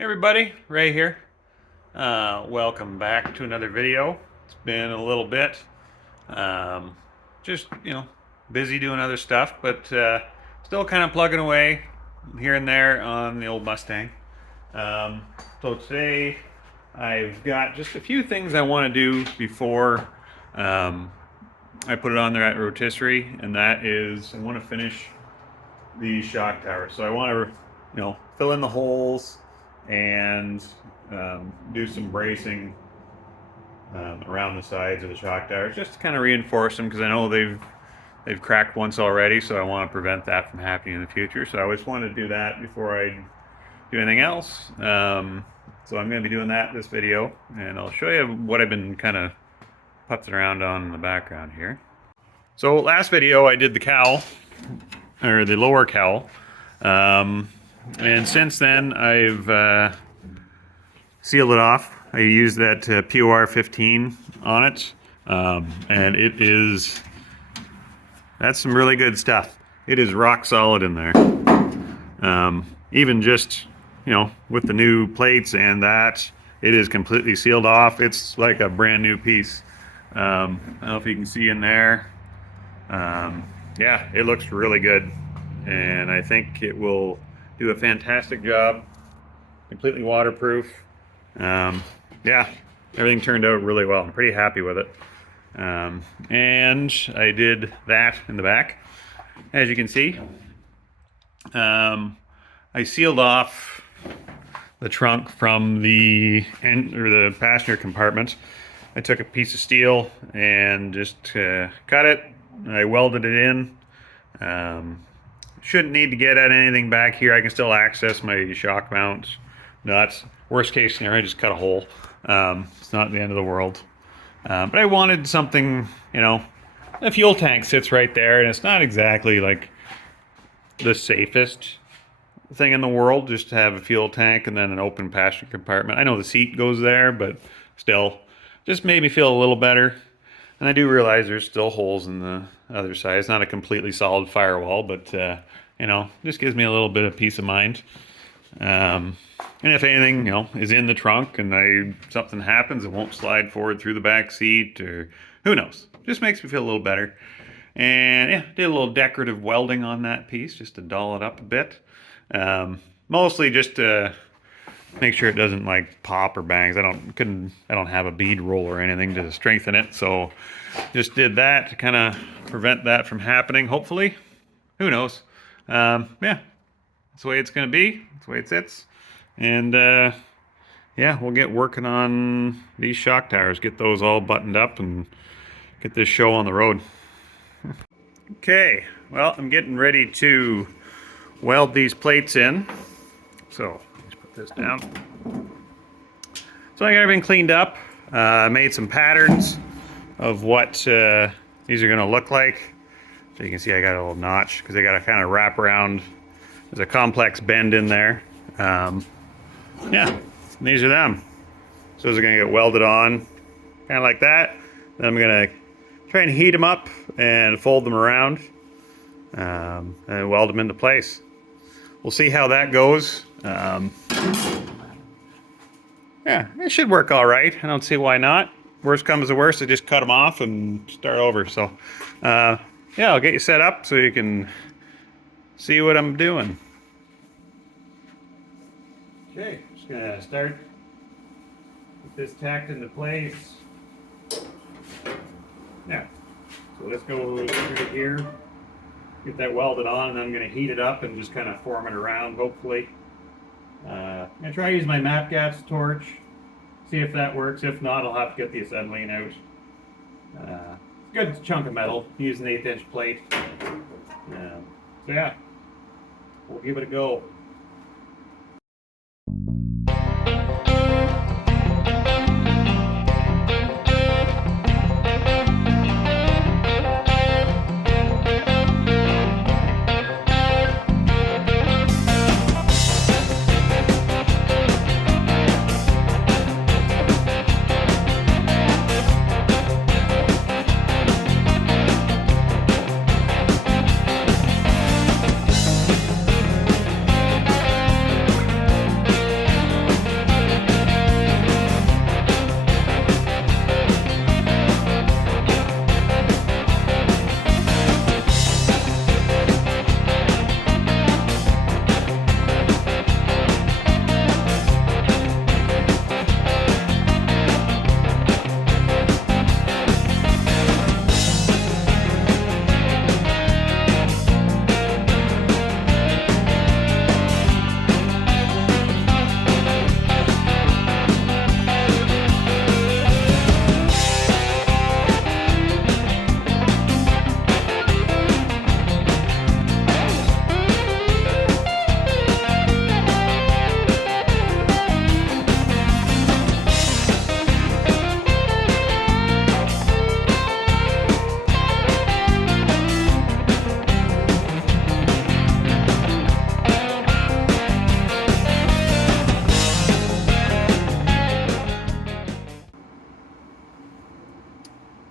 Hey everybody, Ray here. Welcome back to another video. It's been a little bit. Just, busy doing other stuff, but still kind of plugging away here and there on the old Mustang. So today I've got just a few things I want to do before I put it on there at rotisserie, and that is I want to finish the shock tower. So I want to, fill in the holes and do some bracing around the sides of the shock towers, just to kind of reinforce them, because I know they've cracked once already, so I want to prevent that from happening in the future. So I always wanted to do that before I do anything else. So I'm going to be doing that this video, and I'll show you what I've been kind of putzing around on in the background here. So last video I did the cowl, or the lower cowl. And since then, I've sealed it off. I used that POR 15 on it, and that's some really good stuff. It is rock solid in there. Even just, with the new plates and that, it is completely sealed off. It's like a brand new piece. I don't know if you can see in there. Yeah, it looks really good, and I think it will do a fantastic job. Completely waterproof. Yeah, everything turned out really well. I'm pretty happy with it. And I did that in the back, as you can see. I sealed off the trunk from the passenger compartment. I took a piece of steel and just cut it. I welded it in. Shouldn't need to get at anything back here. I can still access my shock mount nuts. Worst case scenario, I just cut a hole. It's not the end of the world. But I wanted something, the fuel tank sits right there, and it's not exactly like the safest thing in the world just to have a fuel tank and then an open passenger compartment. I know the seat goes there, but still, just made me feel a little better. And I do realize there's still holes in the other side. It's not a completely solid firewall, but, just gives me a little bit of peace of mind. And if anything, is in the trunk and something happens, it won't slide forward through the back seat, or who knows. Just makes me feel a little better. And yeah, did a little decorative welding on that piece just to doll it up a bit. Mostly just to make sure it doesn't like pop or bangs. I don't have a bead roll or anything to strengthen it, so just did that to kind of prevent that from happening, hopefully. Who knows? Yeah, that's the way it's going to be. That's the way it sits. And yeah, we'll get working on these shock towers, get those all buttoned up, and get this show on the road. Okay, well, I'm getting ready to weld these plates in. So let's put this down. So I got everything cleaned up. I made some patterns of what these are going to look like. So you can see I got a little notch because they got to kind of wrap around. There's a complex bend in there. Yeah, these are them. So those are going to get welded on, kind of like that. Then I'm going to try and heat them up and fold them around and weld them into place. We'll see how that goes. Yeah, it should work all right. I don't see why not. Worst comes to worst, I just cut them off and start over. So, yeah, I'll get you set up so you can see what I'm doing. Okay, just gonna start with this tacked into place. Yeah, so let's go through here, get that welded on, and then I'm gonna heat it up and just kind of form it around, hopefully. I'm gonna try to use my map gas torch, see if that works. If not, I'll have to get the acetylene out. Good chunk of metal, using an 1/8" plate. So yeah, we'll give it a go.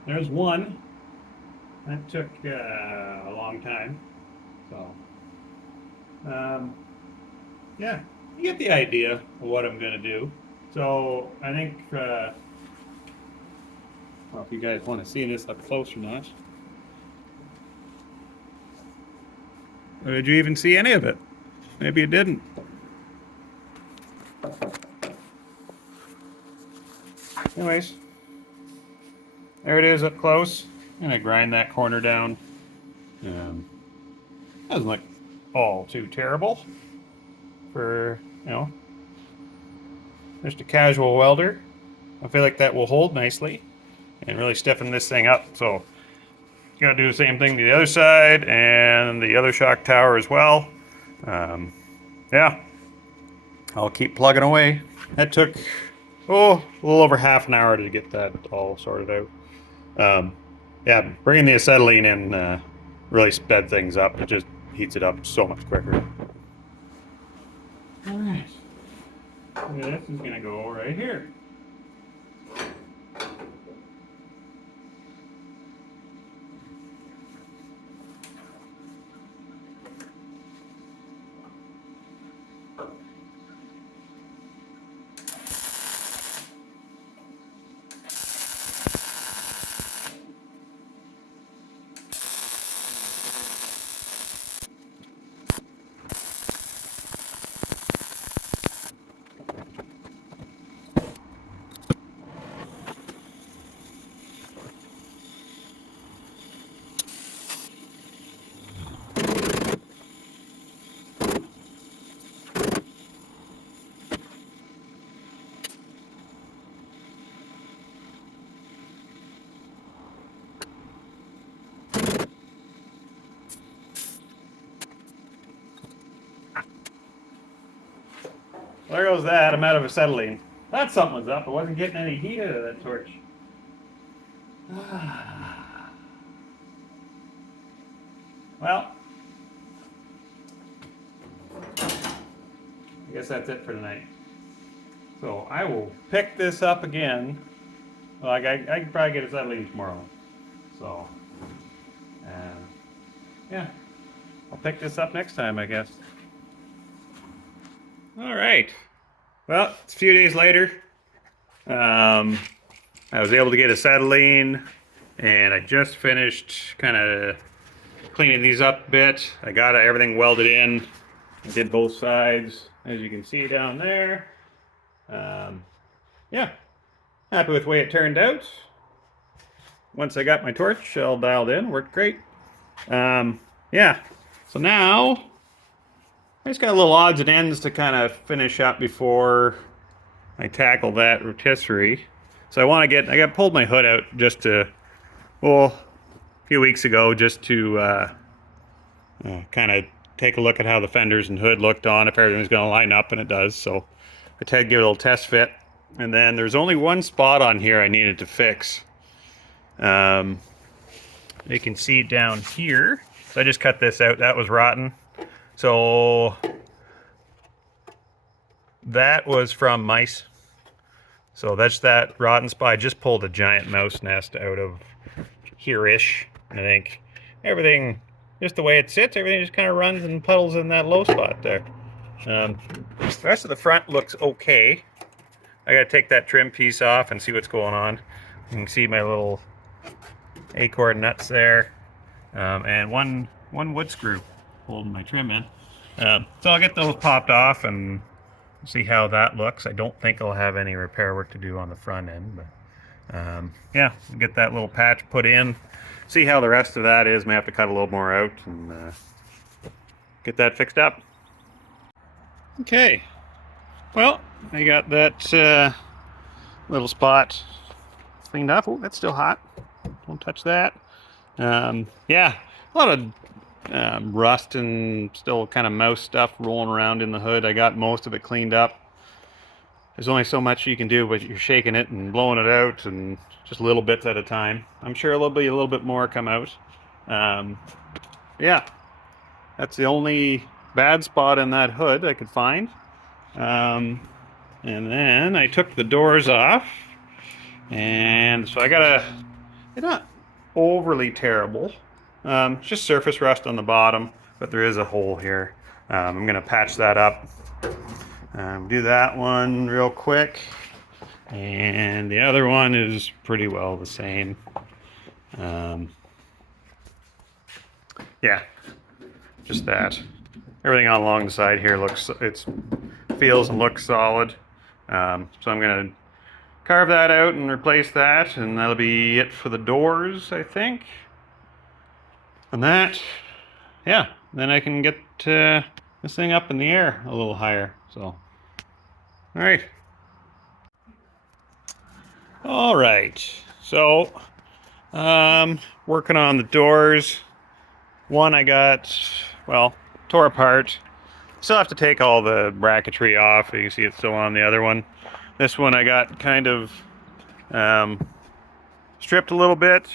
there's one. That took a long time. So, yeah, you get the idea of what I'm going to do. So, I think, well, if you guys want to see this up close or not. Or did you even see any of it? Maybe you didn't. Anyways, there it is up close. I'm gonna grind that corner down. Doesn't look all too terrible for, just a casual welder. I feel like that will hold nicely and really stiffen this thing up. So, gotta do the same thing to the other side and the other shock tower as well. Yeah, I'll keep plugging away. That took, a little over half an hour to get that all sorted out. Yeah, bringing the acetylene in really sped things up. It just heats it up so much quicker. All right, this is gonna go right here. There goes that. I'm out of acetylene. Thought something was up. I wasn't getting any heat out of that torch. Well, I guess that's it for tonight. So I will pick this up again. Well, I can probably get acetylene tomorrow. So, yeah, I'll pick this up next time, I guess. All right. Well, it's a few days later. I was able to get acetylene, and I just finished kind of cleaning these up a bit. I got everything welded in. I did both sides, as you can see down there. Yeah, happy with the way it turned out. Once I got my torch all dialed in, worked great. Yeah, so now I just got a little odds and ends to kind of finish up before I tackle that rotisserie. So I got pulled my hood out just to, a few weeks ago, just to kind of take a look at how the fenders and hood looked on, if everything's going to line up, and it does. So I had to give it a little test fit. And then there's only one spot on here I needed to fix. You can see down here. So I just cut this out. That was rotten. So that was from mice. So that's that rotten spot. I just pulled a giant mouse nest out of here-ish. I think everything, just the way it sits, everything just kind of runs and puddles in that low spot there. The rest of the front looks okay. I gotta take that trim piece off and see what's going on. You can see my little acorn nuts there, and one wood screw holding my trim in. So I'll get those popped off and see how that looks. I don't think I'll have any repair work to do on the front end, but yeah, get that little patch put in, see how the rest of that is. May have to cut a little more out and get that fixed up. Okay, well, I got that little spot cleaned up. Oh, that's still hot. Don't touch that. Yeah, a lot of rust and still kind of mouse stuff rolling around in the hood. I got most of it cleaned up. There's only so much you can do, but you're shaking it and blowing it out, and just little bits at a time. I'm sure there'll be a little bit more come out. Yeah, that's the only bad spot in that hood I could find. And then I took the doors off, and so I They're not overly terrible. It's just surface rust on the bottom, but there is a hole here. I'm gonna patch that up. Do that one real quick. And the other one is pretty well the same. Yeah, just that. Everything along the side here feels and looks solid. So I'm gonna carve that out and replace that, and that'll be it for the doors, I think. And that, yeah, then I can get this thing up in the air a little higher. So, all right. All right. So, working on the doors. One I got, well, tore apart. Still have to take all the bracketry off. You can see it's still on the other one. This one I got kind of stripped a little bit.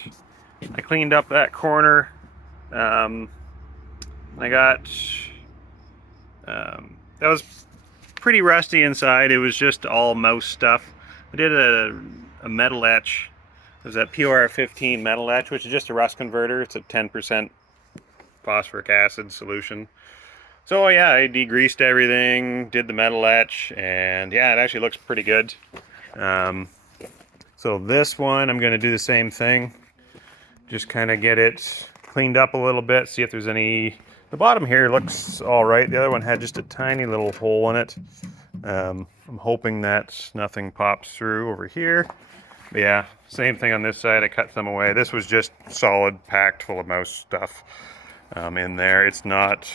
I cleaned up that corner. I got that was pretty rusty inside. It was just all mouse stuff. I did a metal etch. It was that POR 15 metal etch, which is just a rust converter. It's a 10% phosphoric acid solution. So yeah, I degreased everything, did the metal etch, and yeah, it actually looks pretty good. So this one, I'm going to do the same thing. Just kind of get it cleaned up a little bit, see if there's any... The bottom here looks all right. The other one had just a tiny little hole in it. I'm hoping that nothing pops through over here. But yeah, same thing on this side. I cut some away. This was just solid, packed full of mouse stuff in there. It's not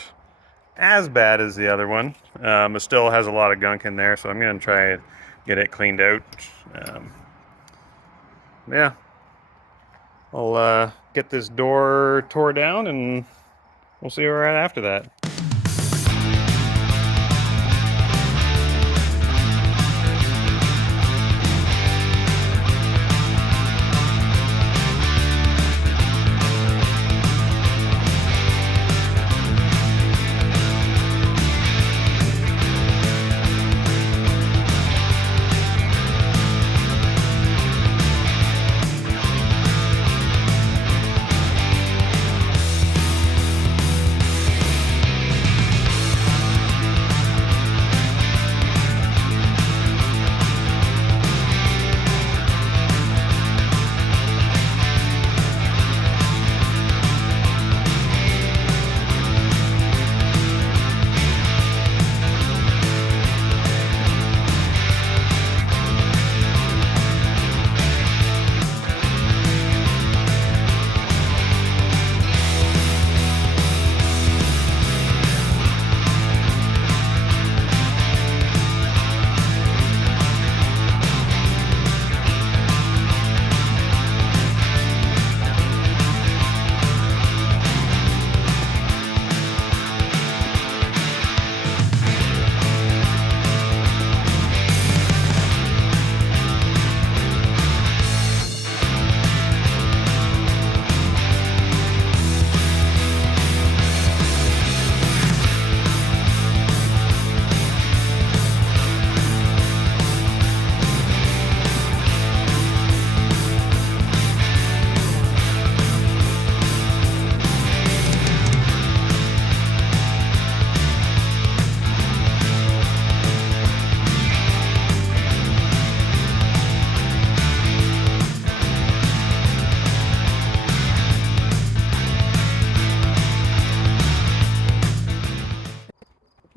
as bad as the other one. It still has a lot of gunk in there, so I'm going to try and get it cleaned out. Yeah, I'll get this door tore down and we'll see where we're at after that.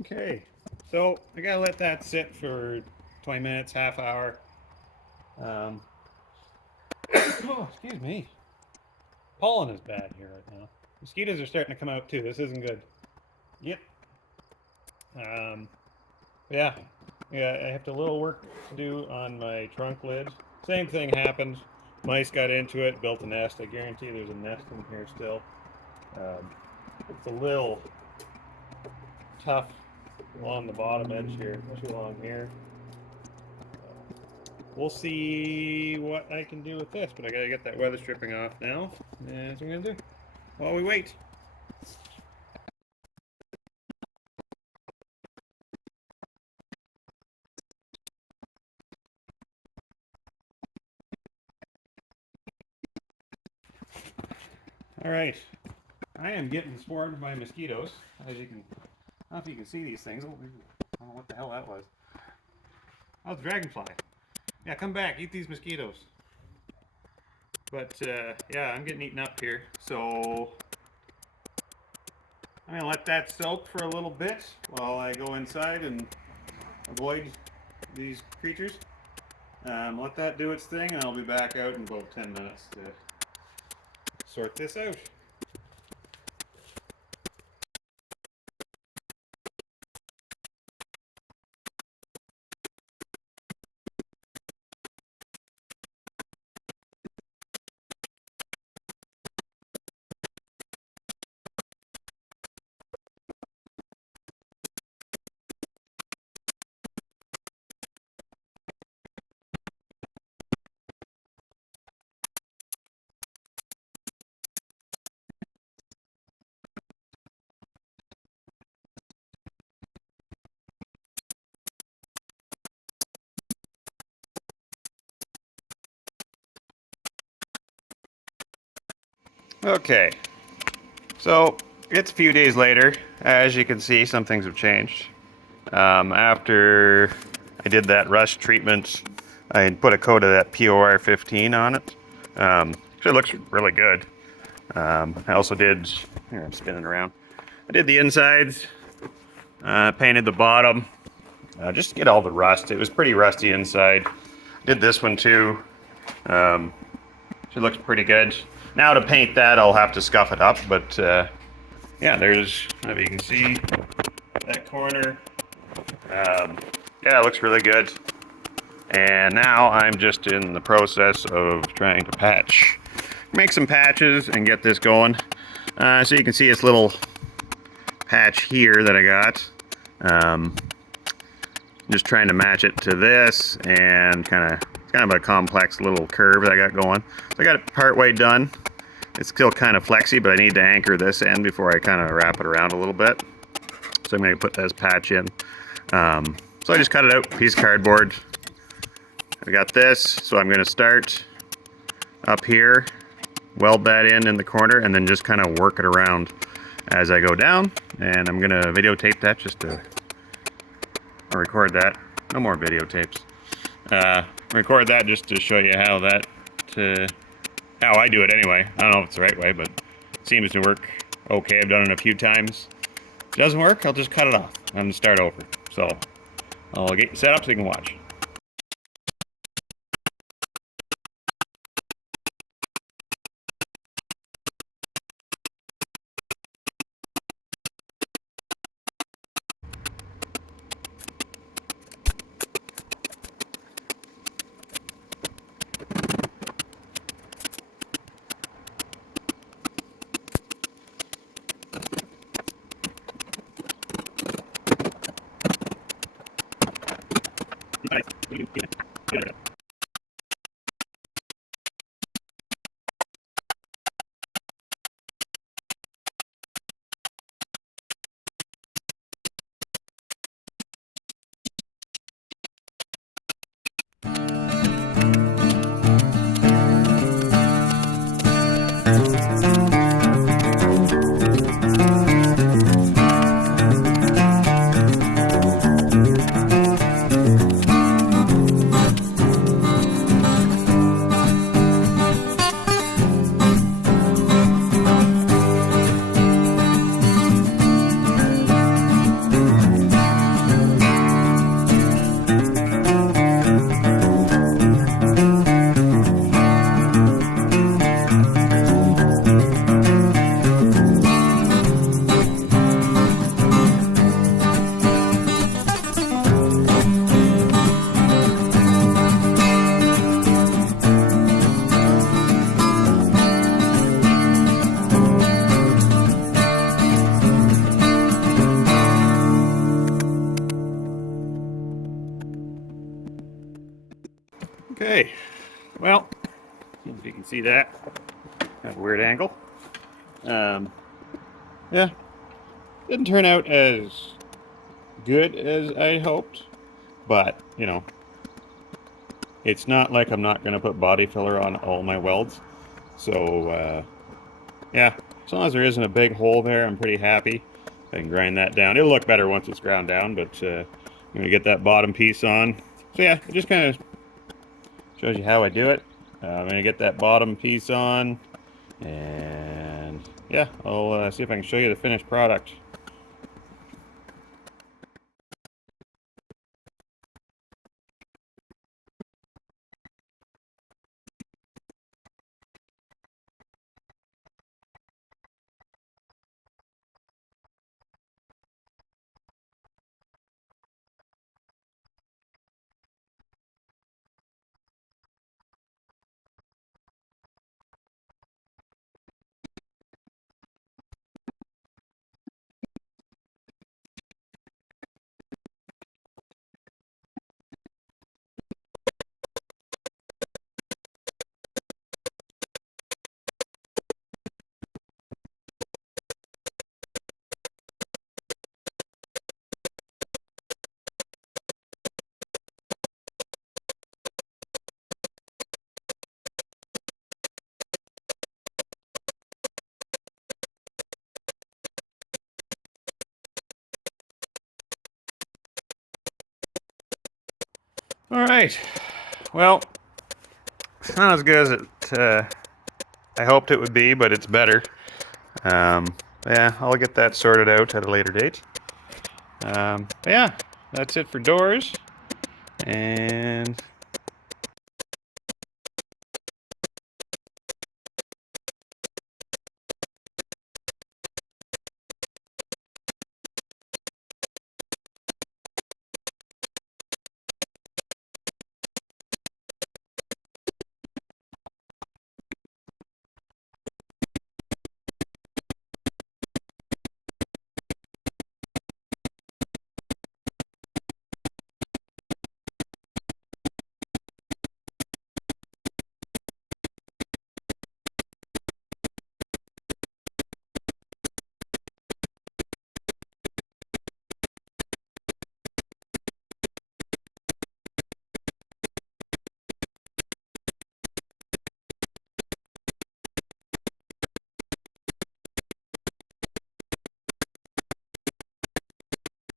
Okay, so I gotta let that sit for 20 minutes, half hour. Oh, excuse me. Pollen is bad here right now. Mosquitoes are starting to come out too. This isn't good. Yep. Um, yeah, I have a little work to do on my trunk lid. Same thing happened. Mice got into it, built a nest. I guarantee there's a nest in here still. It's a little tough along the bottom edge here, especially along here. We'll see what I can do with this, but I gotta get that weather stripping off now, and that's what I'm gonna do while we wait. Alright, I am getting swarmed by mosquitoes. As you can, I don't know if you can see these things. Oh, I don't know what the hell that was. Oh, it's a dragonfly. Yeah, come back, eat these mosquitoes. But yeah, I'm getting eaten up here. So I'm gonna let that soak for a little bit while I go inside and avoid these creatures. Let that do its thing, and I'll be back out in about 10 minutes to sort this out. Okay, so it's a few days later. As you can see, some things have changed. After I did that rust treatment, I put a coat of that POR 15 on it. It looks really good. I also did, here I'm spinning around, I did the insides, painted the bottom, just to get all the rust. It was pretty rusty inside. Did this one too. It looks pretty good. Now to paint that, I'll have to scuff it up, but yeah, there's, if you can see, that corner. Yeah, it looks really good. And now I'm just in the process of trying to make some patches and get this going. So you can see this little patch here that I got. Just trying to match it to this, and kind of a complex little curve that I got going. So I got it part way done. It's still kind of flexy, but I need to anchor this end before I kind of wrap it around a little bit. So I'm going to put this patch in. So I just cut it out, piece of cardboard. I got this, so I'm going to start up here, weld that in the corner, and then just kind of work it around as I go down. And I'm going to videotape that just to record that. No more videotapes. Record that just to show you how how I do it anyway. I don't know if it's the right way, but it seems to work okay. I've done it a few times. If it doesn't work, I'll just cut it off and start over. So I'll get you set up so you can watch. Okay, well, if you can see that, kind of a weird angle. Yeah, didn't turn out as good as I hoped, but you know, it's not like I'm not going to put body filler on all my welds. So Yeah, as long as there isn't a big hole there, I'm pretty happy. I can grind that down. It'll look better once it's ground down, but I'm going to get that bottom piece on. So yeah, it just kind of shows you how I do it. I'm going to get that bottom piece on, and yeah, I'll see if I can show you the finished product. All right, well, it's not as good as I hoped it would be, but it's better. Um, yeah, I'll get that sorted out at a later date. But yeah, that's it for doors. And